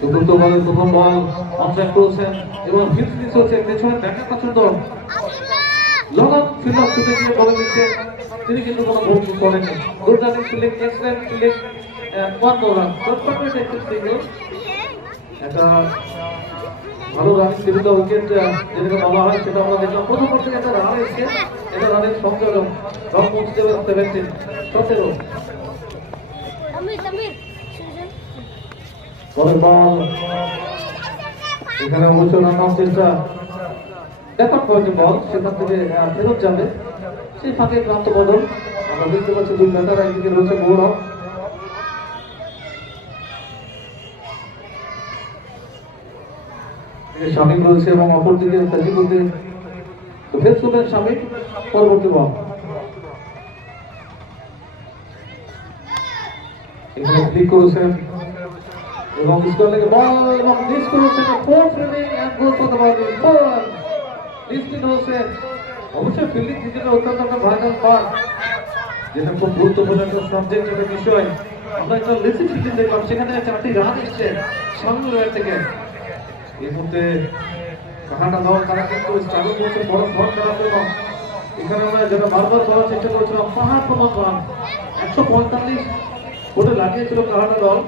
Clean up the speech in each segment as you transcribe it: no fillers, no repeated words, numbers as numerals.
চতুর্থ বলের প্রথম বল কন্ট্রাক্ট করেছেন এবং ফিফথ মিস হচ্ছে পেছনে ব্যাকআপ পছন্দ লগন ফিল্ডার ছুটে গিয়ে বলে দিচ্ছে তিনি কিন্তু কোনো ভুল করেননি good running fielding excellent fielding one more run প্রত্যেকটা টেকনিক সিঙ্গেল একটা ভালো রানিং দিবিত উইকেট যেটাকে বলা হয় সেটা আমরা দেখলাম প্রথম বল থেকে একটা রান এসছে এটা রানের সংযোজন রং পৌঁছতে পারতে 17 পরের বল এখানে অবশ্য রান আউট চেষ্টা ব্যাকআপ পয়েন্টে বল সেখান থেকে ফেরত যাবে সেই ফাঁকে প্রান্ত বদল আমরা দেখতে পাচ্ছি দুই ব্যাটার একদিকে রয়েছে গৌরব শামিম রয়েছে এবং অপরদিকে সাজিবুদ্দিন ফেসবুকের শামিম পরবর্তী বল এখানে ক্লিক করেছেন এবং স্কোর লেগে বল এবং মিস করেছেন fourth running and goal for the boundary four নিশ্চিত হয়েছে অবশ্যই ফিল্ডিং ক্রিকেটের অত্যন্ত একটা ভাইটাল পার্ট যেটা খুব গুরুত্বপূর্ণ একটা সাবজেক্ট একটা বিষয় আমরা একটা লেসি ফিল্ডিং দেখলাম সেখানে 4টি রান এসছে সামনে রয়েছে থেকে এই মুহূর্তে কাহাটা দল তারা কিন্তু স্ট্রাগল করছে বড় শট করার জন্য এখানে আমরা যেটা বারবার বলার চেষ্টা করেছিলাম পাহাড় প্রমাণ রান 145 ওটা লাগিয়েছিল কাহাটা দল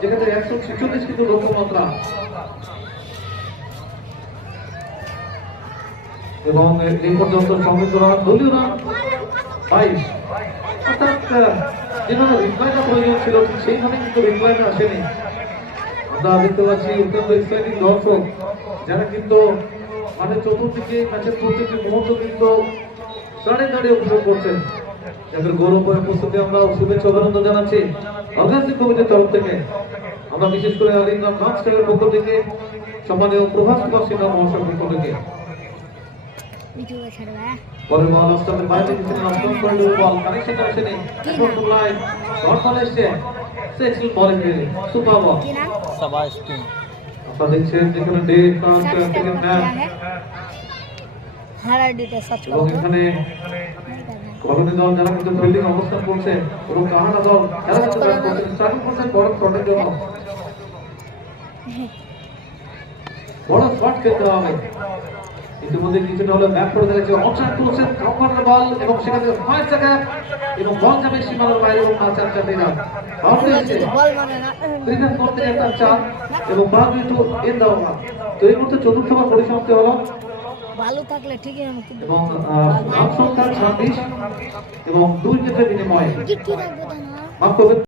যেখানে 146 কিন্তু লক্ষ্যমাত্রা এবং এই পর্যন্ত সমৃদ্ধ রান দলীয় রান 22 অর্থাৎ যেভাবে রিপ্লাইটা প্রয়োজন ছিল ঠিক সেইভাবে কিন্তু রিপ্লাইটা আসেনি আমরা দেখতে পাচ্ছি অত্যন্ত এক্সাইটিং দর্শক যারা কিন্তু মানে চতুর্দিকে ম্যাচের প্রত্যেকটি মুহূর্ত কিন্তু দাঁড়িয়ে দাঁড়িয়ে উপভোগ করছেন যাদের গৌরবময় প্রস্তুতি আমরা শুভেচ্ছা অভিনন্দন জানাচ্ছি অর্গানাইজিং কমিটির তরফ থেকে আমরা বিশেষ করে আলিঙ্গম নামস্টারের পক্ষ থেকে সম্মানীয় প্রভাস কুমার সিনহা মহাশয়ের পক্ষ থেকে পরের বল অস্টামের বাইরে থেকে অস্টম করে বল কানেকশন আসেনি এখন লাইন শট বল এসছে সেক্সুয়াল বল এর সুপার বল शाबाश टीम আপনারা দেখছেন যেখানে ডে কাউন্ট থেকে ম্যাচ हर आईडी सर्च এবং এখানে কলোনি দল যারা কিন্তু ফিল্ডিং অবস্থান করছে এবং কাহানা দল যারা কিন্তু ব্যাট করছে স্টার্টিং করছে বড় শটের জন্য বড় শট খেলতে হবে ইতিমধ্যে কিছুটা হলে ব্যাক করে দিয়েছে অনসাইড করেছেন কাভারের বল এবং সেখানে ফায়ার জায়গা এবং বল যাবে সীমানার বাইরে এবং না চার চারটি রান বাউন্ডারি আছে বল মানে না প্রিভিয়াস করতে একটা চার এবং বাউন্ডারি টু এন্ড দাও না তো এই মুহূর্তে চতুর্থ ওভার পরিসমাপ্তি হলো ভালো থাকলে ঠিকই আমি কিন্তু এবং রান সংখ্যা 26 এবং দুই উইকেটের বিনিময়ে কি রাখবো না মাফ করবেন